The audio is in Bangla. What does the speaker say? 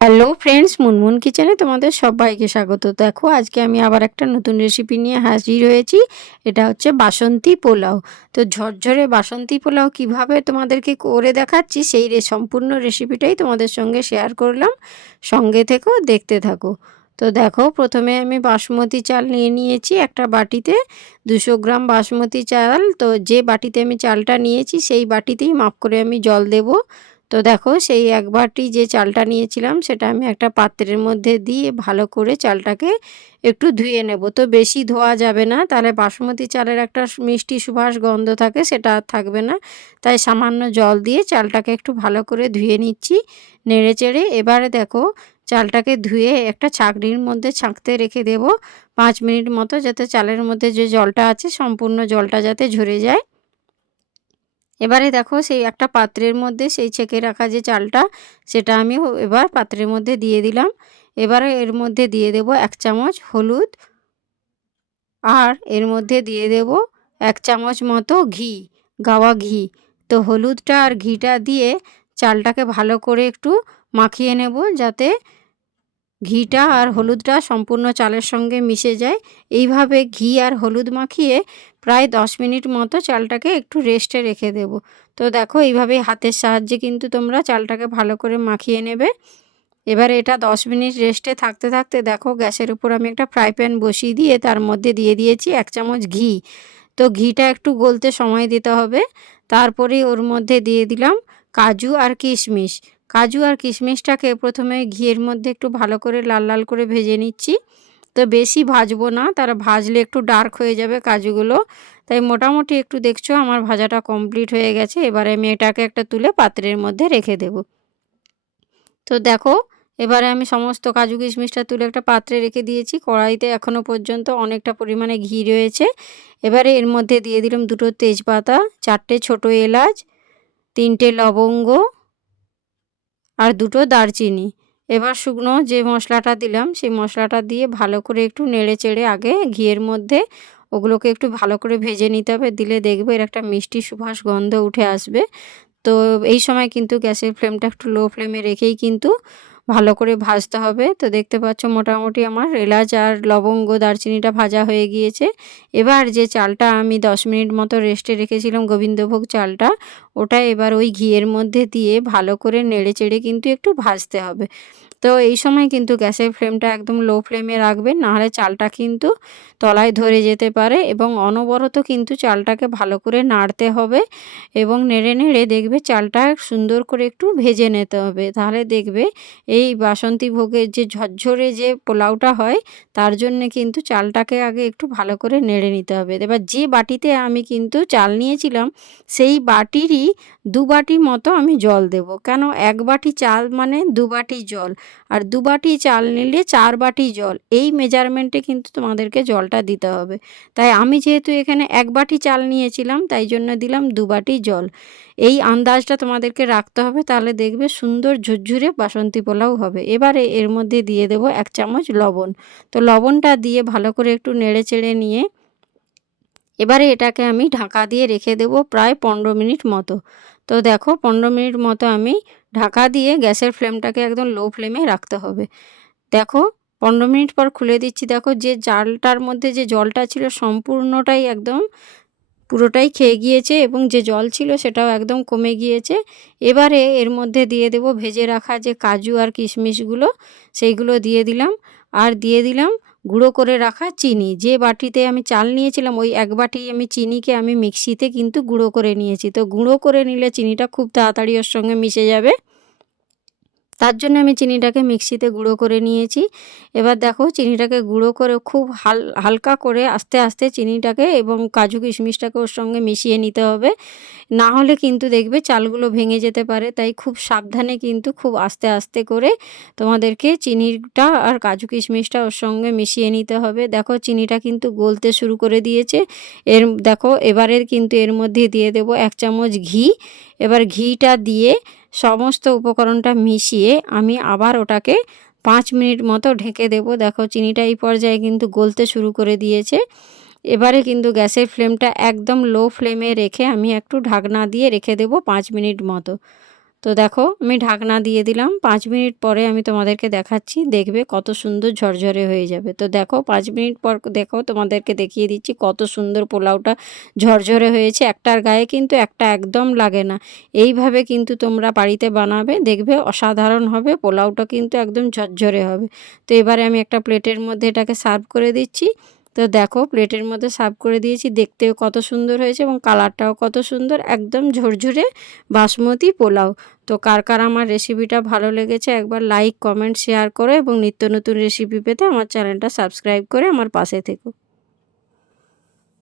হ্যালো ফ্রেন্ডস মুনমুন কিচেনে তোমাদের সবাইকে স্বাগত। দেখো, আজকে আমি আবার একটা নতুন রেসিপি নিয়ে হাজির হয়েছি। এটা হচ্ছে বাসন্তী পোলাও। তো ঝরঝরে বাসন্তী পোলাও কীভাবে তোমাদেরকে করে দেখাচ্ছি, সেই সম্পূর্ণ রেসিপিটাই তোমাদের সঙ্গে শেয়ার করলাম। সঙ্গে থেকেও দেখতে থাকো। তো দেখো, প্রথমে আমি বাসমতি চাল নিয়ে নিয়েছি একটা বাটিতে। দুশো গ্রাম বাসমতি চাল। তো যে বাটিতে আমি চালটা নিয়েছি, সেই বাটিতেই মাপ করে আমি জল দেবো। তো দেখো সেই এক বাটি যে চালটা নিয়েছিলাম সেটা আমি একটা পাত্রের মধ্যে দিয়ে ভালো করে চালটাকে একটু ধুয়ে নেব। তো বেশি ধোয়া যাবে না, তাহলে বাসমতি চালের একটা মিষ্টি সুবাস গন্ধ থাকে সেটা আর থাকবে না। তাই সামান্য জল দিয়ে চালটাকে একটু ভালো করে ধুয়ে নিচ্ছি নেড়ে চেড়ে। এবারে দেখো চালটাকে ধুয়ে একটা ছাঁকনির মধ্যে ছাঁকতে রেখে দেব। পাঁচ মিনিট মতো যাতে চালের মধ্যে যে জলটা আছে, সম্পূর্ণ জলটা যাতে ঝরে যায়। এবারে দেখো সেই একটা পাত্রের মধ্যে সেই ছেঁকে রাখা যে চালটা, সেটা আমি এবার পাত্রের মধ্যে দিয়ে দিলাম। এবারে এর মধ্যে দিয়ে দেব এক চামচ হলুদ আর এর মধ্যে দিয়ে দেব এক চামচ মতো ঘি, গাওয়া ঘি। তো হলুদটা আর ঘিটা দিয়ে চালটাকে ভালো করে একটু মাখিয়ে নেব যাতে ঘিটা আর হলুদটা সম্পূর্ণ চালের সঙ্গে মিশে যায়। এইভাবে ঘি আর হলুদ মাখিয়ে প্রায় দশ মিনিট মতো চালটাকে একটু রেস্টে রেখে দেব। তো দেখো, এইভাবে হাতের সাহায্যে কিন্তু তোমরা চালটাকে ভালো করে মাখিয়ে নেবে। এবার এটা দশ মিনিট রেস্টে থাকতে থাকতে দেখো, গ্যাসের উপর আমি একটা ফ্রাই প্যান বসিয়ে দিয়ে তার মধ্যে দিয়ে দিয়েছি এক চামচ ঘি। তো ঘিটা একটু গলতে সময় দিতে হবে। তারপরে ওর মধ্যে দিয়ে দিলাম কাজু আর কিশমিশ। কাজু আর কিশমিশটাকে প্রথমে ঘিয়ের মধ্যে একটু ভালো করে লাল লাল করে ভেজে নিচ্ছি। তো বেশি ভাজবো না, তারা ভাজলে একটু ডার্ক হয়ে যাবে কাজুগুলো। তাই মোটামুটি একটু দেখছ আমার ভাজাটা কমপ্লিট হয়ে গেছে, এবারে আমি এটাকে একটা তুলে পাত্রের মধ্যে রেখে দেব। তো দেখো, এবারে আমি সমস্ত কাজু কিশমিশটা তুলে একটা পাত্রে রেখে দিয়েছি, কড়াইতে এখনও পর্যন্ত অনেকটা পরিমাণে ঘি রয়েছে। এবারে এর মধ্যে দিয়ে দিলাম দুটো তেজপাতা, চারটে ছোট এলাচ, তিনটে লবঙ্গ আর দুটো দারচিনি। এবার শুকনো যে মশলাটা দিলাম, সেই মশলাটা দিয়ে ভালো করে একটু নেড়ে চেড়ে আগে ঘিয়ের মধ্যে ওগুলোকে একটু ভালো করে ভেজে নিতে হবে। দিলে দেখবে এর একটা মিষ্টি সুভাষ গন্ধ উঠে আসবে। তো এই সময় কিন্তু গ্যাসের ফ্লেমটা একটু লো ফ্লেমে রেখেই কিন্তু ভালো করে ভাজতে হবে। তো দেখতে পাচ্ছ মোটামুটি আমার এলাচ আর লবঙ্গ, দারচিনিটা ভাজা হয়ে গিয়েছে। এবার যে চালটা আমি দশ মিনিট মতো রেস্টে রেখেছিলাম গোবিন্দভোগ চালটা, ওটা এবার ওই ঘিয়ের মধ্যে দিয়ে ভালো করে নেড়ে চেড়ে কিন্তু একটু ভাজতে হবে। তো এই সময় কিন্তু গ্যাসের ফ্লেমটা একদম লো ফ্লেমে রাখবেন, নাহলে চালটা কিন্তু তলায় ধরে যেতে পারে এবং অনবরত কিন্তু চালটাকে ভালো করে নাড়তে হবে এবং নেড়ে নেড়ে দেখবে চালটা সুন্দর করে একটু ভেজে নিতে হবে। তাহলে দেখবে এই বাসন্তী ভোগের যে ঝরঝরে যে পোলাওটা হয়, তার জন্যে কিন্তু চালটাকে আগে একটু ভালো করে নেড়ে নিতে হবে। এবার যে বাটিতে আমি কিন্তু চাল নিয়েছিলাম, সেই বাটিরই দু বাটি মতো আমি জল দেব। কেন? এক বাটি চাল মানে দু বাটি জল। আর দু বাটি চাল নিলে চার বাটি জল। এই মেজারমেন্টে কিন্তু তোমাদেরকে জলটা দিতে হবে। তাই আমি যেহেতু এখানে এক বাটি চাল নিয়েছিলাম, তাই জন্য দিলাম দু বাটি জল। এই আন্দাজটা তোমাদেরকে রাখতে হবে, তাহলে দেখবে সুন্দর ঝুরঝুরে বাসন্তী পোলাও হবে। এবারে এর মধ্যে দিয়ে দেব এক চামচ লবণ। তো লবণটা দিয়ে ভালো করে একটু নেড়ে চেড়ে নিয়ে এবারে এটাকে আমি ঢাকা দিয়ে রেখে দেব প্রায় পনেরো মিনিট মতো। তো দেখো, পনেরো মিনিট মতো আমি ঢাকা দিয়ে গ্যাসের ফ্লেমটাকে একদম লো ফ্লেমে রাখতে হবে। দেখো, পনেরো মিনিট পর খুলে দিচ্ছি। দেখো, যে জালটার মধ্যে যে জলটা ছিল সম্পূর্ণটাই একদম পুরোটাই খেয়ে গিয়েছে এবং যে জল ছিল সেটাও একদম কমে গিয়েছে। এবারে এর মধ্যে দিয়ে দেব ভেজে রাখা যে কাজু আর কিশমিশগুলো, সেইগুলো দিয়ে দিলাম। আর দিয়ে দিলাম গুঁড়ো করে রাখা চিনি। যে বাটিতে আমি চাল নিয়েছিলাম, ওই এক বাটি আমি চিনিকে আমি মিক্সিতে কিন্তু গুঁড়ো করে নিয়েছি। তো গুঁড়ো করে নিলে চিনিটা খুব তাড়াতাড়ি ওর সঙ্গে মিশে যাবে। তার জন্য আমি চিনিটাকে মিক্সিতে গুঁড়ো করে নিয়েছি। এবার দেখো চিনিটাকে গুঁড়ো করে খুব হাল, হালকা করে আস্তে আস্তে চিনিটাকে এবং কাজু কিশমিশটাকে ওর সঙ্গে মিশিয়ে নিতে হবে। না হলে কিন্তু দেখবে চালগুলো ভেঙে যেতে পারে, তাই খুব সাবধানে কিন্তু খুব আস্তে আস্তে করে তোমাদেরকে চিনিটা আর কাজু কিশমিশটা ওর সঙ্গে মিশিয়ে নিতে হবে। দেখো চিনিটা কিন্তু গলতে শুরু করে দিয়েছে। এর, দেখো এবারের কিন্তু এর মধ্যে দিয়ে দেব এক চামচ ঘি। এবার ঘিটা দিয়ে সমস্ত উপকরণটা মিশিয়ে আমি আবার ওটাকে পাঁচ মিনিট মতো ঢেকে দেব। দেখো চিনিটা এই পর্যায়ে কিন্তু গলতে শুরু করে দিয়েছে। এবারে কিন্তু গ্যাসের ফ্লেমটা একদম লো ফ্লেমে রেখে আমি একটু ঢাকনা দিয়ে রেখে দেব পাঁচ মিনিট মতো। তো দেখো, আমি ঢাকনা দিয়ে দিলাম। পাঁচ মিনিট পরে আমি তোমাদেরকে দেখাচ্ছি, দেখবে কত সুন্দর ঝরঝরে হয়ে যাবে। তো দেখো, পাঁচ মিনিট পর দেখো, তোমাদেরকে দেখিয়ে দিচ্ছি কত সুন্দর পোলাওটা ঝরঝরে হয়েছে। একটার গায়ে কিন্তু একটা একদম লাগে না। এইভাবে কিন্তু তোমরা বাড়িতে বানাবে, দেখবে অসাধারণ হবে, পোলাওটা কিন্তু একদম ঝরঝরে হবে। তো এবারে আমি একটা প্লেটের মধ্যে এটাকে সার্ভ করে দিচ্ছি। তো দেখো, প্লেটের মধ্যে সার্ভ করে দিয়েছি। দেখতেও কত সুন্দর হয়েছে এবং কালারটাও কত সুন্দর। একদম ঝরঝরে বাসমতি পোলাও। তো কার কার আমার রেসিপিটা ভালো লেগেছে, একবার লাইক কমেন্ট শেয়ার করো এবং নিত্য নতুন রেসিপি পেতে আমার চ্যানেলটা সাবস্ক্রাইব করে আমার পাশে থেকো।